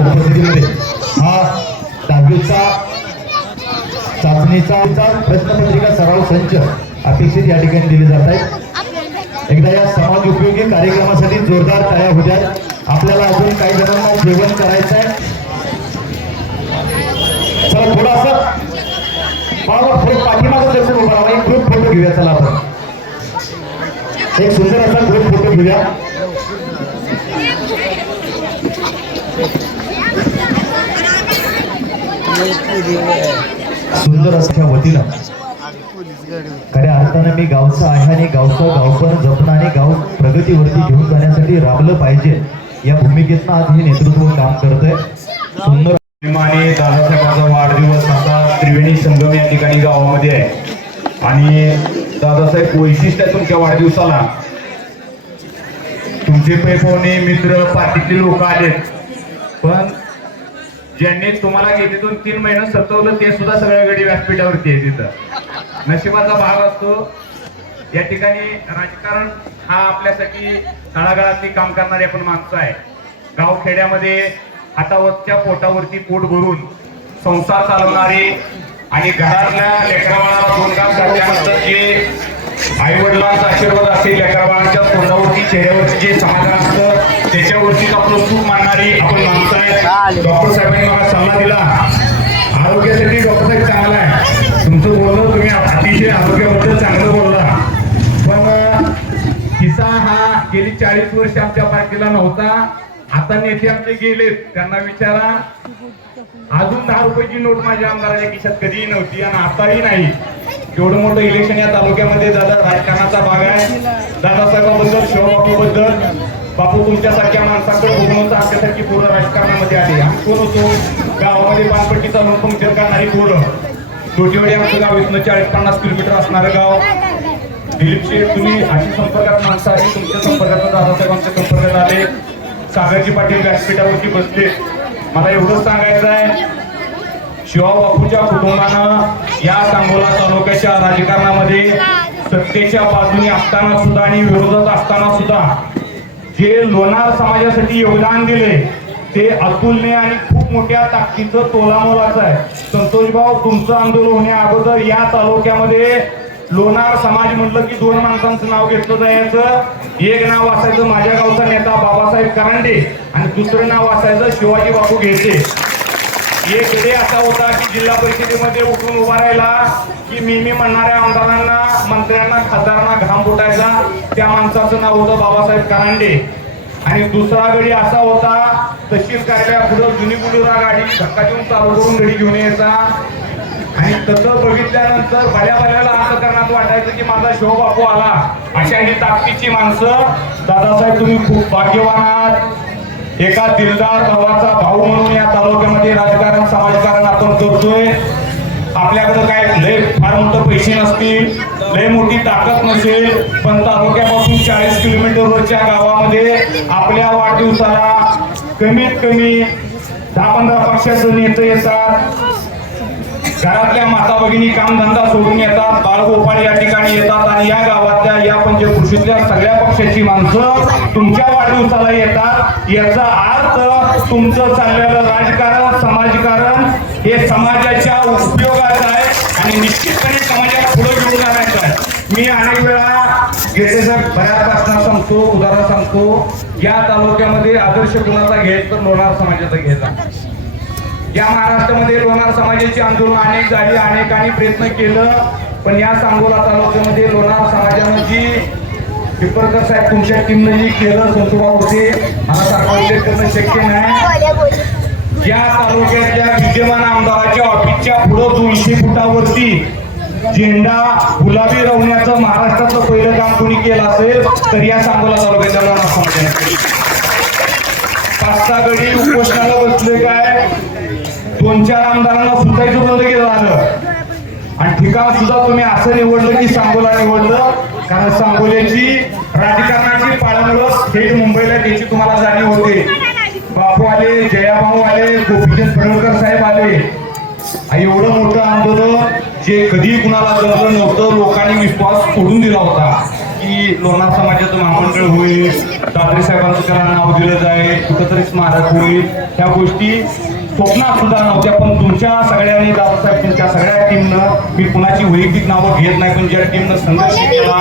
उपस्थितीमध्ये हा दहावीचा चाचणीचा प्रश्नपत्रिका सराव संच अपेक्षित या ठिकाणी दिले जात आहेत एकदा या समाज उपयोगी कार्यक्रमासाठी जोरदार तयार होत्या आपल्याला अजून काही जणांना जेवण करायचं आहे. चला थोडासा बाबा थोडं पाठीमागं दर्शन उभा राहा एक ग्रुप फोटो घेऊया चला आपण. एक सुंदर असा ग्रुप फोटो घेऊया. सुंदर असल्या वतीनं. खऱ्या अर्थानं मी गावचा आहे आणि गावचं गावपण जपणं आणि गाव प्रगतीवरती घेऊन जाण्यासाठी राबलं पाहिजे. या भूमिकेतनं आज हे नेतृत्व काम करतंय. सुंदर अभिमाने दादासाहेबांचा वाढदिवस आता त्रिवेणी संगम या ठिकाणी गावामध्ये आहे. आणि दादासाहेब वैशिष्ट्य आहे तुमच्या वाढदिवसाला. तुमचे पैपोने मित्र पार्टीतले लोक आलेत. पण ज्यांनी तुम्हाला गेलीतून तीन महिने सतवलं ते सुद्धा सगळ्या गडी व्यासपीठावरती आहे तिथं. नशिबाचा भाग असतो. या ठिकाणी राजकारण हा आपल्यासाठी तळागाळातली काम करणारी आपण माणसं आहे गाव खेड्यामध्ये हातावरच्या पोटावरती पोट भरून संसार चालवणारे आणि घरातल्या लेकराबाळाला दोन काम करण्यानंतर जे आई वडिलांचा आशीर्वाद असेल लेकराबाळांच्या तोंडावरती चेहऱ्यावरती जे समाधान असतं त्याच्यावरतीच आपलं सुख मानणारी आपण माणसं आहे डॉक्टर साहेबांनी मला सल्ला दिला. आरोग्यासाठी डॉक्टर साहेब चांगला आहे. तुमचं बोलणं तुम्ही अतिशय आरोग्याबद्दल चांगलं बोलला. पण अं, किस्सा हा गेली चाळीस वर्ष आमच्या पार्टीला नव्हता. आता नेते आमचे गेलेत. त्यांना विचारा. अजून दहा रुपयाची नोट माझ्या आमदाराच्या खिशात कधीही नव्हती आणि आताही नाही. एवढं मोठं इलेक्शन या तालुक्यामध्ये दादा राजकारणाचा भाग आहे. दादासाहेबाबद्दल शिवबापूबद्दल बापू तुमच्यासारख्या माणसाकडे बघून आमच्यासारखी पूर्ण राजकारणामध्ये आली. आम्ही कोण होतो? गावामध्ये पानपट्टी चालून पंक्चर करणारी पोरं. छोटीवाडी आमचं गाव इथनं चाळीस पन्नास किलोमीटर असणारं गाव. दिलीप शेठ तुम्ही अशी संपर्कात माणसं आली. तुमच्या संपर्कात दादासाहेबांच्या संपर्कात आले. सागरजी पाटील व्यासपीठावरती बसले. मला एवढंच सांगायचं आहे. शिवाबापूच्या बापूच्या कुटुंबानं या सांगोला तालुक्याच्या राजकारणामध्ये सत्तेच्या बाजूने असताना सुद्धा आणि विरोधात असताना सुद्धा जे लोणार समाजासाठी योगदान दिले ते अतुलनीय आणि खूप मोठ्या ताकदीचं तोलामोलाचं आहे. संतोषभाऊ तुमचं आंदोलन होण्या अगोदर या तालुक्यामध्ये लोणार समाज म्हटलं की दोन माणसांचं नाव घेतलं जायचं. एक नाव असायचं माझ्या गावचा नेता बाबासाहेब करांडे आणि दुसरं नाव असायचं शिवाजी बापू घेते एक डे असा होता की जिल्हा परिषदेमध्ये उठून उभा राहिला की मी मी म्हणणाऱ्या आमदारांना मंत्र्यांना खासदारांना घाम फुटायचा. त्या माणसाचं नाव होतं बाबासाहेब करांडे आणि दुसरा गडी असा होता तहसील कार्यालया पुढं जुनी बुलुरा गाडी धक्का देऊन चालू करून गडी घेऊन यायचा. आणि तसं बघितल्यानंतर भल्या असं अंतकरणात वाटायचं की माझा शो बापू आला. अशा ही ताकदीची माणसं. दादासाहेब तुम्ही खूप भाग्यवान आहात. एका दिलदार भावाचा भाऊ म्हणून या तालुक्यामध्ये राजकारण समाजकारण आपण करतोय. आपल्याकडे काय लय फार मोठं पैसे नसतील लय मोठी ताकद नसेल पण तालुक्यापासून चाळीस किलोमीटरवरच्या गावामध्ये आपल्या वाढदिवसाला कमीत कमी दहा पंधरा पक्षाचं नेते येतात. घरातल्या माता भगिनी कामधंदा सोडून येतात बाळगोपाळ या ठिकाणी येतात आणि या गावातल्या या पंचकृषीतल्या सगळ्या पक्षाची माणसं तुमच्या वाढदिवसाला येतात. याचा अर्थ तुमचं चाललेलं राजकारण समाजकारण हे समाजाच्या उपयोगाचं आहे आणि निश्चितपणे समाजाला पुढे घेऊन जाण्याचं आहे. मी अनेक वेळा घेते सर बऱ्याचपासून सांगतो उदाहरण सांगतो. या तालुक्यामध्ये आदर्श कुणाचा घेत तर लोणार समाजाचा घ्यायचा या महाराष्ट्रामध्ये लोणार समाजाची आंदोलन अनेक झाली अनेकांनी प्रयत्न केलं. पण या सांगोला तालुक्यामध्ये लोणार समाजानं जी पिंपळकर साहेब तुमच्या टीमनं जी केलं संतोबा होते मला करणं शक्य नाही. या तालुक्याच्या विद्यमान आमदाराच्या ऑफिसच्या पुढं दोनशे फुटावरती झेंडा गुलाबी रवण्याचं महाराष्ट्राचं पहिलं काम कोणी केलं असेल तर या सांगोला तालुक्याच्या लोणार समाजाने पाच सहा गडी उपोषणाला बसले काय? दोन चार आमदारांना सुटायचं बंद केलं झालं आणि ठिकाण सुद्धा तुम्ही असं निवडलं की सांगोला निवडलं. कारण सांगोल्याची राजकारणाची पाळमुळं थेट मुंबईला त्याची तुम्हाला जाणीव होते. बापू आले जयाभाऊ आले गोपीचंद पडळकर साहेब आले. आणि एवढं मोठं आंदोलन जे कधी कुणाला जमलं नव्हतं लोकांनी विश्वास सोडून दिला होता. की की लोणार समाजाचं महामंडळ होईल दादरे साहेबांचं त्याला नाव दिलं जाईल कुठंतरी स्मारक होईल. ह्या गोष्टी स्वप्नात सुद्धा नव्हत्या पण तुमच्या सगळ्यांनी दादासाहेब तुमच्या सगळ्या टीमनं मी कुणाची वैयक्तिक नावं घेत नाही पण ज्या टीमनं संघर्ष केला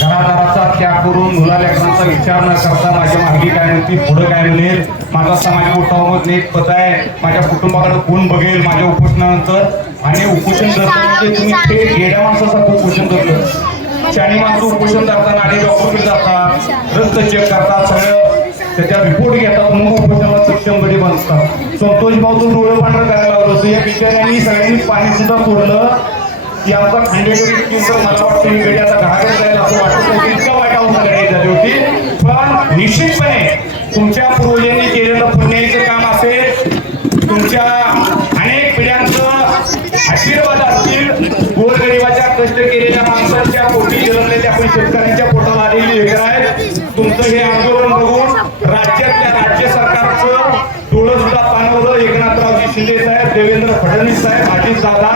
घरादाराचा त्याग करून मुलालेकरांचा विचार न करता माझ्या मागणी काय म्हणते पुढं काय म्हणेल माझा समाज होत नाही पत आहे. माझ्या कुटुंबाकडे कोण बघेल? माझ्या उपोषणानंतर? आणि उपोषण म्हणजे तुम्ही थेट येड्या माणसासारखं उपोषण धरलं शाणी माणसं उपोषण धरताना आणि डॉक्टर जातात रक्त चेक करतात सगळं त्याच्या रिपोर्ट घेतात मग उपोषणाला सक्षम गडी बांधतात संतोष भाऊचं डोळं पांढरं करायला लावलं होतं. या बिचाऱ्यांनी सगळ्यांनी पाणी सुद्धा सोडलं. की आमचा खांडेकरी किंवा मला वाटतं ही गडी आता घराकडे असं वाटत नाही इतका वाईट अवस्था गडी झाली होती पण निश्चितपणे तुमच्या पूर्वजांनी केलेलं पुण्याचं काम असेल तुमच्या अनेक पिढ्यांचं आशीर्वाद असतील. गोरगरिबाच्या कष्ट केलेल्या माणसांच्या पोटी जन्मलेल्या आपण शेतकऱ्यांच्या पोटाला आलेली हे आहेत. तुमचं हे आंदोलन बघून राज्यातल्या राज्य सरकारचं डोळं सुद्धा पाणवलं एकनाथरावजी शिंदे साहेब देवेंद्र फडणवीस साहेब अजित दादा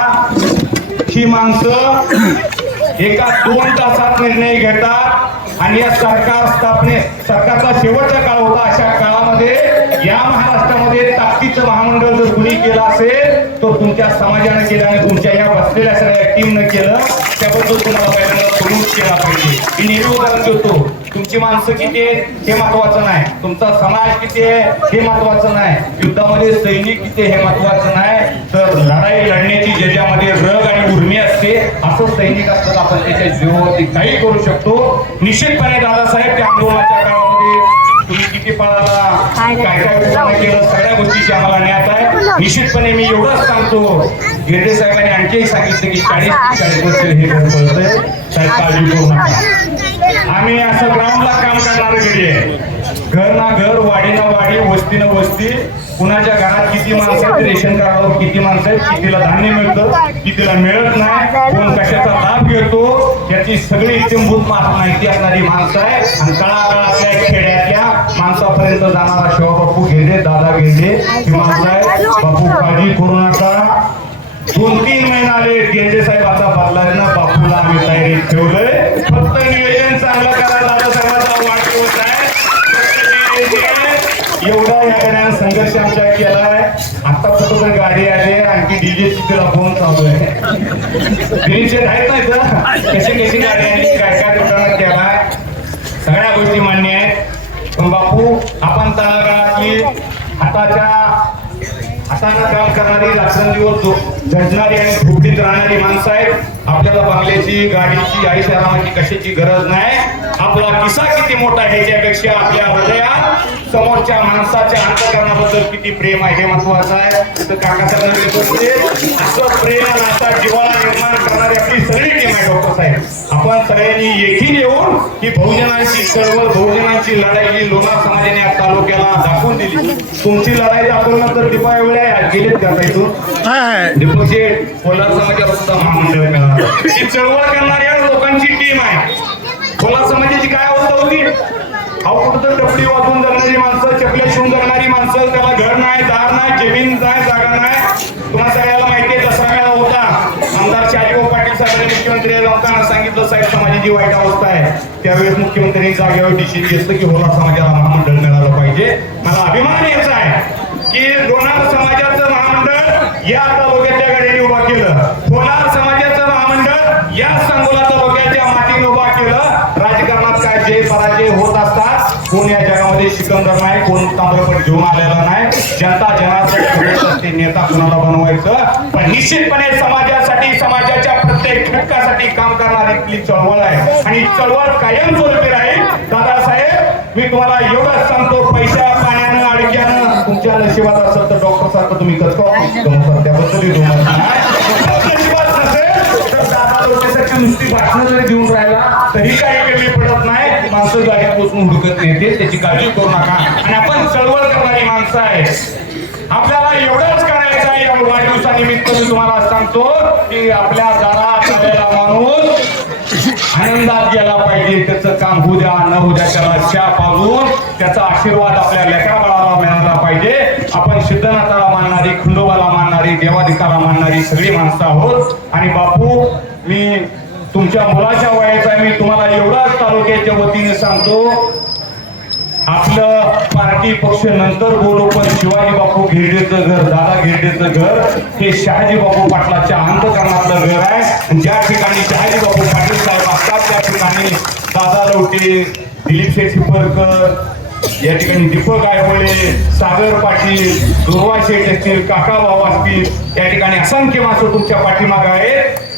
ही माणसं एका दोन तासात निर्णय घेतात आणि या सरकार स्थापने सरकारचा शेवटचा काळ होता अशा काळामध्ये या महाराष्ट्रामध्ये ताकदीचं महामंडळ जर कुणी केलं असेल तर तुमच्या समाजाने केलं आणि तुमच्या या बसलेल्या सगळ्या टीमनं केलं त्याबद्दल तुम्हाला पहिल्यांदा सल्यूट केला पाहिजे. मी नेहमी उदाहरण देतो तुमची माणसं किती आहेत हे महत्वाचं नाही. तुमचा समाज किती आहे हे महत्वाचं नाही. युद्धामध्ये सैनिक किती हे महत्वाचं नाही. तर असते असं सैनिक असतात आपण त्याच्या जीवावरती काही करू शकतो. निश्चितपणे दादासाहेब त्या आंदोलनाच्या काळामध्ये तुम्ही किती पळाला काय काय उपाय केलं सगळ्या गोष्टीची आम्हाला ज्ञात आहे. निश्चितपणे मी एवढंच सांगतो गिरडे साहेबांनी आणखीही सांगितलं की चाळीस चाळीस वर्ष हे घर पळतंय. साहेब काळजी करू नका. आम्ही असं ग्राउंडला काम करणार आहे. घर ना घर वाडी ना वाडी वस्तीनं वस्ती कुणाच्या घरात किती माणसं आहेत रेशन कार्डावर किती माणसं आहेत कितीला धान्य मिळतं कितीला मिळत नाही कोण कशाचा लाभ घेतो याची सगळी इत्यंभूत माहिती असणारी माणसं आहे आणि तळागाळातल्या खेड्यातल्या माणसापर्यंत जाणारा शिवबापू घेणे दादा घेणे ही माणसं आहे बापू काळजी करू नका दोन तीन महिने आले गेंडे साहेब आता बापूला आम्ही तयारी ठेवलंय फक्त नियोजन चांगलं करा दादासाहेबांचा वाढदिवस आहे फक्त नियोजन. एवढा या गाड्यानं संघर्ष आमच्या केलाय आता कुठं तर गाडी आली आहे, आणखी डीजे तिला फोन चालू आहे दिलीपचे आहेत ना इथं? कशी कशी गाडी आली काय काय कुठं केला सगळ्या गोष्टी मान्य आहेत. पण बापू आपण तळागाळातली हाताच्या हाताने काम करणारी रात्रंदिवस झटणारी आणि झोपडीत राहणारी माणसं आहेत आपल्याला बंगल्याची गाडीची आई आरामाची कशाची गरज नाही. आपला किस्सा किती मोठा ह्याच्यापेक्षा आपल्या हृदयात समोरच्या माणसाच्या अंतकरणाबद्दल किती प्रेम आहे हे महत्वाचं आहे. तर बोलते असं प्रेम असा जिव्हाळा निर्माण करणारी आपली सगळी टीम आहे डॉक्टर साहेब. आपण सगळ्यांनी एकही येऊन ही बहुजनांची चळवळ बहुजनांची लढाई ही लोणार समाजाने या तालुक्याला दाखवून दिली. तुमची लढाई दाखवल्यानंतर दीपावली वेळा गेलेत का आता इथून? दीपक शेठ कोल्हार समाजाला सुद्धा महामंडळ मिळाला. ही चळवळ करणाऱ्या लोकांची टीम आहे. कोल्हार समाजाची काय अवस्था होती? अहो कुठं तर टपडी वाजून जगणारी माणसं चपल्या शिवून जगणारी माणसं त्याला घर नाही दार नाही जमीन नाही जागा नाही. तुम्हाला सगळ्याला माहिती आहे दसरा मेळा होता. आमदार शाजीभाऊ पाटील साहेबांनी मुख्यमंत्री लोकांना सांगितलं साहेब समाजाची वाईट अवस्था आहे त्यावेळेस मुख्यमंत्र्यांनी जागेवर डिसिजन घेतलं की होला समाजाला महामंडळ मिळालं पाहिजे. मला अभिमान यायचा आहे की लोणार समाजाचं महामंडळ या तालुक्याच्या गाडीने उभा केलं. होणार समाजाचं महामंडळ या सांगोला तालुक्याच्या मातीने उभा केलं. राजकारणात काय जय पराजय होत कोण या जगामध्ये सिकंदर नाही कोण तांबरपट घेऊन आलेला नाही जनता जनासाठी नेता कुणाला बनवायचं? पण निश्चितपणे समाजासाठी समाजाच्या प्रत्येक घटकासाठी काम करणारी आपली चळवळ आहे. आणि ही चळवळ कायमस्वरूपी राहील. दादासाहेब मी तुम्हाला एवढंच सांगतो पैशा पाण्यानं अडक्यानं तुमच्या नशिबात असेल तर डॉक्टर सारखं तुम्ही कसं त्याबद्दल नशिबात नसेल तर दादा लोकांसाठी नुसती भाषणं जरी देऊन राहिला तरी काय माणसं गाड्यात बसून हुडकत येते त्याची काळजी करू नका. आणि आपण चळवळ करणारी माणसं आहे आपल्याला एवढंच करायचं आहे या वाढदिवसानिमित्त मी तुम्हाला सांगतो की आपल्या दारात आलेला माणूस आनंदात गेला पाहिजे. त्याचं काम होऊ द्या न होऊ द्या त्याला शाप पाजून त्याचा आशीर्वाद आपल्या लेकरा बाळाला मिळाला पाहिजे. आपण सिद्धनाथाला मानणारी खंडोबाला मानणारी देवाधिकाला मानणारी सगळी माणसं आहोत. आणि बापू मी तुमच्या मुलाच्या वयाचा मी तुम्हाला एवढाच तालुक्याच्या वतीने सांगतो. आपलं पार्टी पक्ष नंतर बोलू पण शिवाजी बापू गिरडेचं घर दादा गिरडेचं घर हे शहाजी बापू पाटलाच्या अंतकरणातलं घर आहे. आणि ज्या ठिकाणी शहाजी बापू पाटील साहेब असतात त्या ठिकाणी दादा लवटे दिलीप शेठ या ठिकाणी दीपक आयवळे सागर पाटील दुर्वा शेठ असतील काका भाऊ असतील या ठिकाणी असंख्य माणसं तुमच्या पाठीमागे आहेत.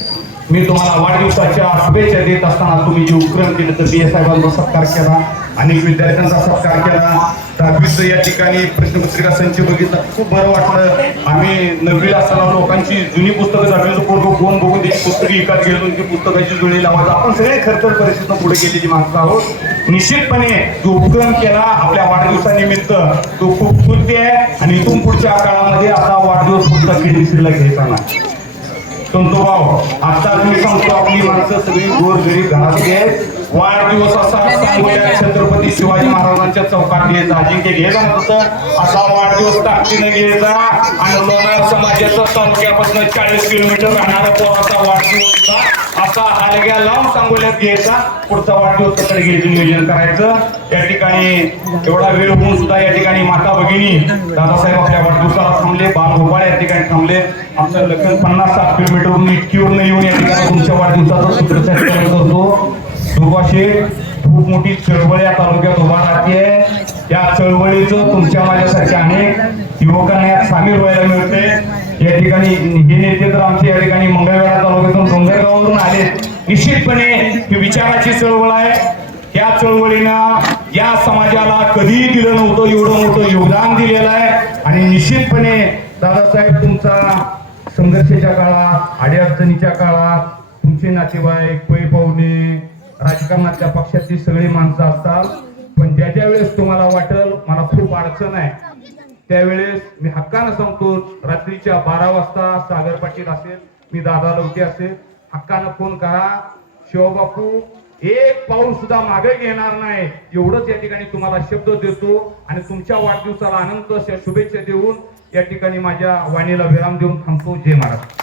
मी तुम्हाला वाढदिवसाच्या शुभेच्छा देत असताना तुम्ही जे उपक्रम केले तर बी एस साहेबांचा सत्कार केला अनेक विद्यार्थ्यांचा सत्कार केला. दहावीचं या ठिकाणी प्रश्नपत्रिका संच बघितला. खूप बरं वाटलं. आम्ही नववीला असताना लोकांची जुनी पुस्तकं दहावीचं पूर्व कोण बघून त्याची पुस्तकं एकाच गेलो ती पुस्तकाची जुळी लावायचं आपण सगळे खरतर परिस्थितीनं पुढे गेलेली माणसं आहोत. निश्चितपणे जो उपक्रम केला आपल्या वाढदिवसानिमित्त तो खूप स्तुत्य आहे. आणि इथून पुढच्या काळामध्ये आता वाढदिवस पुढचा केडीसीला घ्यायचा नाही. संतोभाव आता मी सांगतो आपली माणसं सगळी गोर गरीब घरातली आहेत वाढदिवस असा सांगोल्या छत्रपती शिवाजी महाराजांच्या चौकात घ्यायचा. अजिंक्य घ्यायचा होतं असा वाढदिवस ताकदीने घ्यायचा. आणि लोणार समाजाचा तालुक्यापासून चाळीस किलोमीटर राहणारा पोराचा वाढदिवस होता. असा हलग्या लावून सांगोल्यात घ्यायचा. पुढचा वाढदिवस कसं घ्यायचं नियोजन करायचं. या ठिकाणी एवढा वेळ होऊन सुद्धा या ठिकाणी माता भगिनी दादासाहेब आपल्या वाढदिवसाला थांबले. बाल गोपाळ या ठिकाणी थांबले. आमचं लग्न पन्नास साठ किलोमीटरवरून इतकीवरून येऊन या ठिकाणी तुमच्या वाढदिवसाचं सूत्रसंचालन करतो दुर्वाशे खूप मोठी चळवळ या तालुक्यात उभा राहते या चळवळीचं तुमच्या माझ्यासारख्या अनेक युवकांना यात सामील व्हायला मिळते या ठिकाणी हे नेते तर आमचे या ठिकाणी मंगळवेढा तालुक्यातून डोंगरगाववरून आले निश्चितपणे ही विचाराची चळवळ आहे. या चळवळीनं या समाजाला कधीही दिलं नव्हतं एवढं मोठं योगदान दिलेलं आहे. आणि निश्चितपणे दादासाहेब तुमचा संघर्षाच्या काळात अडीअडचणीच्या काळात तुमचे नातेवाईक पै पाहुणे राजकारणातल्या पक्षातली सगळी माणसं असतात. पण ज्या ज्या वेळेस तुम्हाला वाटेल मला खूप अडचण आहे त्यावेळेस मी हक्कानं सांगतो रात्रीच्या बारा वाजता सागर पाटील असेल मी दादा लवटे असेल हक्कानं फोन करा. शिवबापू एक पाऊल सुद्धा मागे घेणार नाही. एवढंच या ठिकाणी तुम्हाला शब्द देतो आणि तुमच्या वाढदिवसाला अनंत अशा शुभेच्छा देऊन या ठिकाणी माझ्या वाणीला विराम देऊन थांबतो. जय महाराज.